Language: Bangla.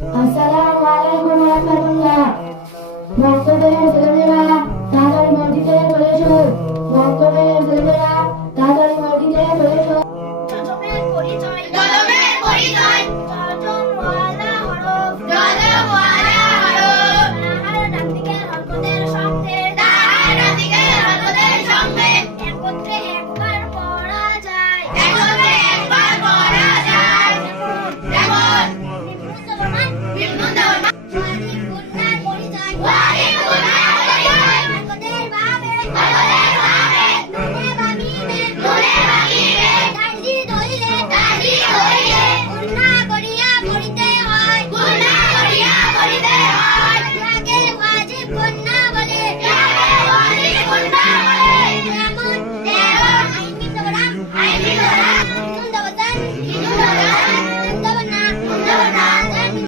আসসালামু আলাইকুম ওয়া রাহমাতুল্লাহ। মক্তবের ছেলেমেয়েরা তাড়াতাড়ি মসজিদে চলে এসো। মক্তবের ছেলেমেয়েরা তাড়াতাড়ি মসজিদে চলে এসো। জজমের পরিচয় জজমের পরিচয় জজমওয়ালা হরফ জজমওয়ালা হরফ তাহার ডান দিকের হরকতের সঙ্গে তাহার ডান দিকের হরকতের সঙ্গে একত্রে একবার পড়া যায় একত্রে একবার পড়া যায় যেমন বিমুন জবরমান